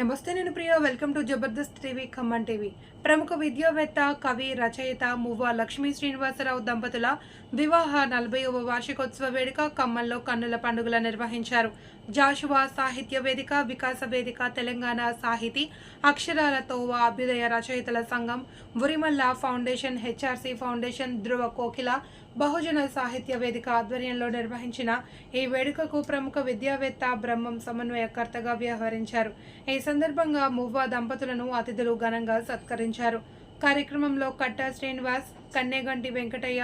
నమస్తే, నేను Priya. Welcome to Jabardasth TV Khammam TV. ప్రముఖ విద్యావేత్త, కవి, రచయిత మువ్వ లక్ష్మీ శ్రీనివాసరావు దంపతుల వివాహ 40వ వార్షికోత్సవ వేడుక ఖమ్మంలో కన్నుల పండుగల నిర్వహించారు. జాషువా సాహిత్య వేదిక, వికాస వేదిక, తెలంగాణ సాహితీ అక్షరాల తోవ, అభ్యుదయ రచయితల సంఘం, ఉరిమల్ల ఫౌండేషన్, హెచ్ఆర్సీ ఫౌండేషన్, ధ్రువ కోకిల బహుజన సాహిత్య వేదిక ఆధ్వర్యంలో నిర్వహించిన ఈ వేడుకకు ప్రముఖ విద్యావేత్త బ్రహ్మం సమన్వయకర్తగా వ్యవహరించారు. ఈ సందర్భంగా మువ్వ దంపతులను అతిథులు ఘనంగా సత్కరించారు. కార్యక్రమంలో కట్టా శ్రీనివాస్, కన్నేగంటి వెంకటయ్య,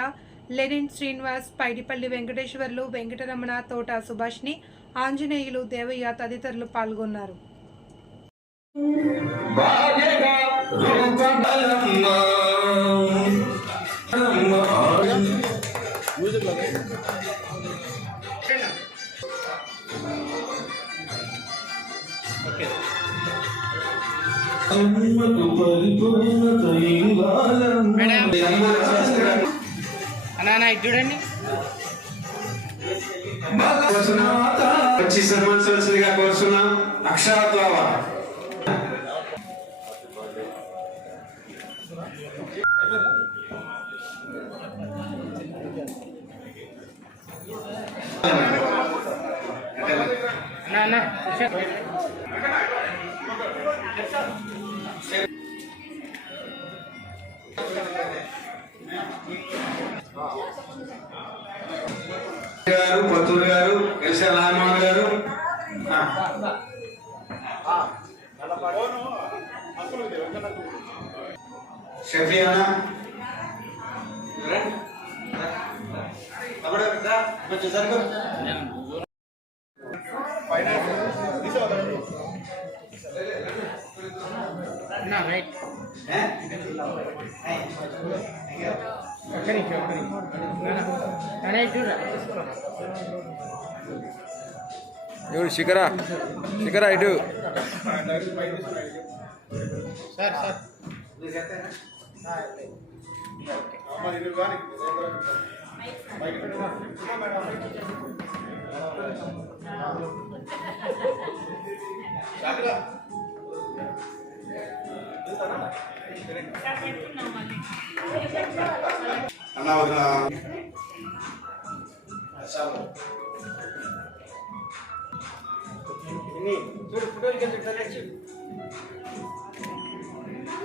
లెనిన్ శ్రీనివాస్, పైడిపల్లి వెంకటేశ్వర్లు, వెంకటరమణ, తోట సుభాష్ని, ఆంజనేయులు, దేవయ్య తదితరులు పాల్గొన్నారు. చూడండి వచ్చి సన్మానించవలసిందిగా కోరుతున్నాం. అక్షరాత్వావ గారు, పత్తూరు గారు, ఎస్ఎల్ నాగమోహన్ గారు, షఫియానా ఎవరు శిఖరా ఇటు సార్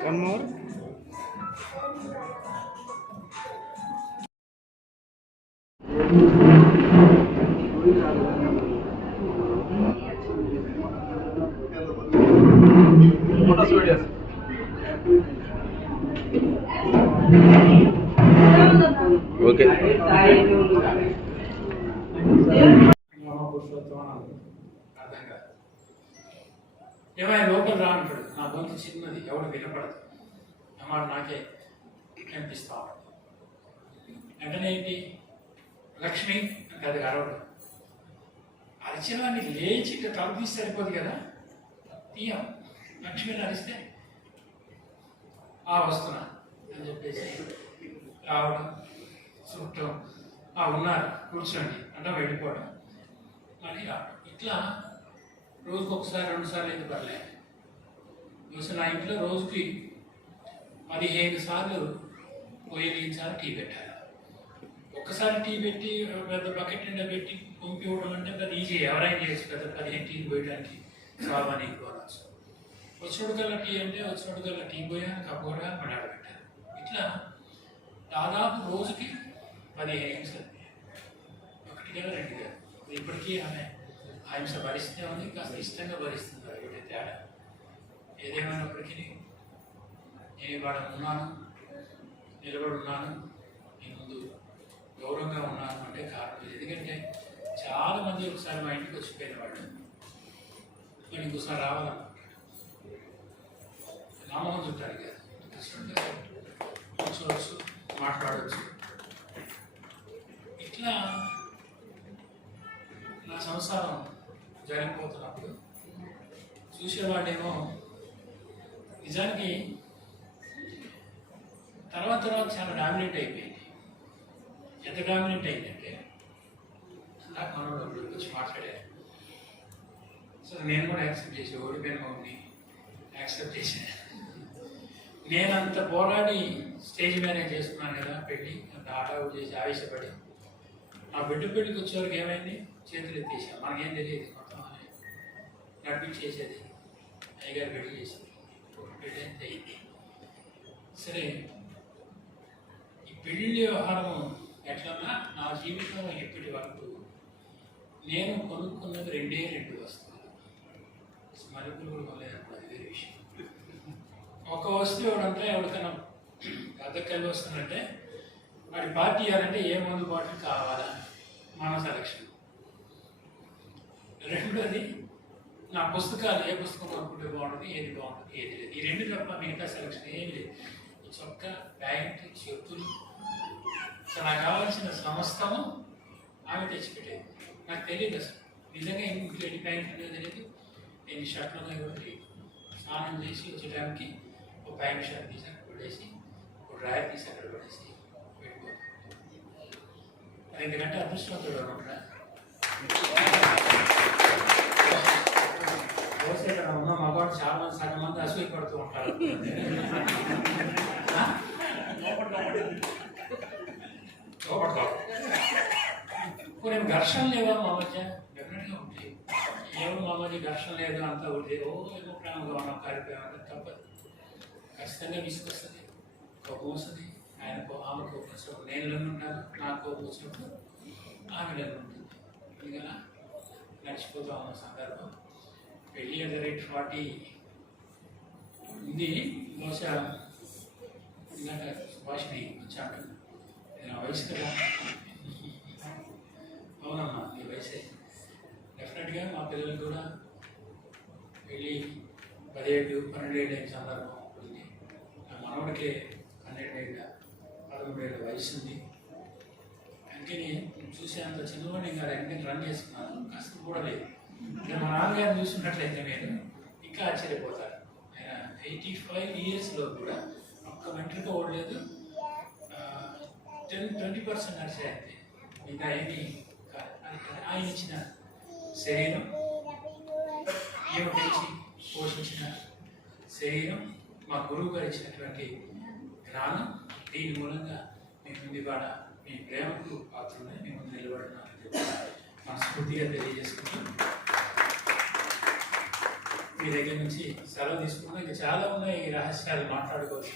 one more. ఓకే. ఏమైనా లోపల రా అంటాడు. నా గొంతు చిన్నది, ఎవడు వినపడదు. అమ్మాడు నాకే కనిపిస్తా వెంటనే ఏంటి లక్ష్మి అంటే అది అరవడం. అరిచేవాడిని లేచి ఇట్లా తలుపు తీస్తే సరిపోదు కదా, తీయం. లక్ష్మిని అరిస్తే వస్తున్నా అని చెప్పేసి రావడం, చుట్టం, ఉన్నారు కూర్చోండి అంటే వెళ్ళిపోవడం, మళ్ళీ రావడం. ఇట్లా రోజుకు ఒకసారి 2 సార్లు అయితే పర్లేదు. నా ఇంట్లో రోజుకి 15 సార్లు పోయి సార్లు టీ పెట్టాలి. ఒక్కసారి టీ పెట్టి పెద్ద బకెట్ నిండా పెట్టి పంపి ఇవ్వడం అంటే పెద్ద ఈజీ, ఎవరైనా చేయొచ్చు. పెద్ద 15 టీలు పోయడానికి సామాన్ పోవచ్చు. వచ్చినోడుకల్లా టీ అంటే వచ్చినోడుకల్లా టీ పోయాను, కప్పుకోవడా మడాడ పెట్టాను. ఇట్లా దాదాపు రోజుకి 15 సార్లు, 1 కదా 2 కదా. ఇప్పటికీ ఆమె హింస భరిస్తే ఉంది, కాస్త ఇష్టంగా భరిస్తుంది. ఒకటి తేడా. ఏదేమైనప్పటికీ నేను ఇవాళ ఉన్నాను, నిలబడి ఉన్నాను, మీ ముందు గౌరవంగా ఉన్నాను అంటే కారణం. ఎందుకంటే చాలామంది ఒకసారి మా ఇంటికి వచ్చిపోయిన వాళ్ళు మరి ఇంకోసారి రావాలనుకుంటాడు. నామోహం చుట్టాడు కదా, కష్టంగా కూర్చోవచ్చు, మాట్లాడవచ్చు. ఇట్లా నా సంసారం జరిగిపోతున్నప్పుడు చూసేవాడేమో నిజానికి తర్వాత చాలా డామినేట్ అయిపోయింది. ఎంత డామినేట్ అయిందంటే నాకు మనోడు వచ్చి మాట్లాడారు. సో నేను కూడా యాక్సెప్ట్ చేసి ఓడిపోయిన మమ్మల్ని యాక్సెప్ట్ చేశాను. నేను అంత పోరాడి స్టేజ్ మేనేజ్ చేసుకున్నాను కదా పెళ్ళి, అంత హడావుడి చేసి ఆవేశపడి నా బిడ్డ పెళ్ళికి వచ్చేవరకు ఏమైంది, చేతులు ఎత్తేసాం. మనకేం తెలియదు, మొత్తం నడిపించేసేది. అయ్యగారు పెళ్లి చేసేది, పెళ్ళి ఎంత అయింది. సరే, ఈ పెళ్లి వ్యవహారం ఎట్లన్నా నా జీవితంలో ఎప్పటి వరకు నేను కొనుక్కున్నది 2 వస్తువులు. మలుపులు కూడా కొనలేదన్నమాట, అది వేరే విషయం. ఒక వస్తువు ఎవడంటే ఎవరికైనా అద్దెకల్లి వస్తుందంటే వాడి పార్టీ ఇవ్వాలంటే ఏ మందు బాటిల్ కావాలా, మన సెలక్షన్. రెండోది నా పుస్తకాలు, ఏ పుస్తకం కొనుక్కుంటే బాగుంటుంది, ఏది బాగుంటుంది, ఏది లేదు. ఈ 2 తప్ప మిగతా సెలక్షన్ ఏం లేదు. ఈ చొక్కా, ప్యాంట్, చెప్పులు, నాకు కావాల్సిన సమస్తము ఆమె తెచ్చిపెట్టేది. నాకు తెలియదు అసలు నిజంగా ఇంట్లో ఎన్ని ప్యాంట్లు అనేది తెలియదు, ఎన్ని షర్ట్లు ఉన్నాయి కూడా తెలియదు. స్నానం చేసి వచ్చే టైంకి ఒక ప్యాంట్ షర్ట్ తీసి అక్కడ పడేసి, ఒక డ్రాయర్ తీసి అక్కడ పడేసి పెట్టుకోవాలి. అది ఎందుకంటే అదృష్టవంతుడు అనమాట. ఇక్కడ ఉన్న మగవాడు చాలా మంది, సగం మంది అసూయ పడుతూ ఉంటారు. కొన్ని ఘర్షణ లేవా మా మధ్య? డెఫినెట్గా ఉంటాయి. ఏమో మా మధ్య ఘర్షణ లేదు, అంతా ఒకటి ఏమో ప్రేమగా ఉన్నాం, కారిపోయామంటే తప్పదు. ఖచ్చితంగా విసుకొస్తుంది, కోపం వస్తుంది. ఆమె కోపం వచ్చినప్పుడు నేను ఉంటాను, నాకు కోపం వచ్చినప్పుడు ఆమె ఉంటుంది. ఇలా నడిచిపోతా ఉన్న సందర్భం. పెళ్ళి at the rate 40 ఉంది. బహుశా ఇందాక సుభాష్ని వచ్చాడు, నా వయసు కదా. అవునమ్మా, నీ వయసే. డెఫినెట్గా మా పిల్లలు కూడా వెళ్ళి 17-12 అయిన సందర్భం ఉంది. నా మనవడికే 12 13 వయసు ఉంది. అందుకని చూసేంత చిన్నవాడిని ఇంకా వెంటనే రన్ చేసుకున్నాను, కష్టం కూడా లేదు. ఇంకా మా నాన్నగారిని చూసినట్లయితే మీరు ఇంకా ఆశ్చర్యపోతారు. ఆయన 85 yearsలో కూడా ఒక్క వెంట్రుక ఓడలేదు, 10-20% నడిచేయండి. ఇంకా ఏమి ఆయన ఇచ్చిన శరీరం, ఈమె పెంచి పోషించిన శరీరం, మా గురువు గారు ఇచ్చినటువంటి జ్ఞానం, దీని మూలంగా మీ ముందు ఇవాళ మీ ప్రేమకు పాత్రనే మీ ముందు నిలబడినానని చెప్పి మనస్ఫూర్తిగా తెలియజేసుకుంటూ మీ దగ్గర నుంచి సెలవు తీసుకున్నాం. ఇంకా చాలా ఉన్నాయి ఈ రహస్యాలు మాట్లాడుకోవచ్చు.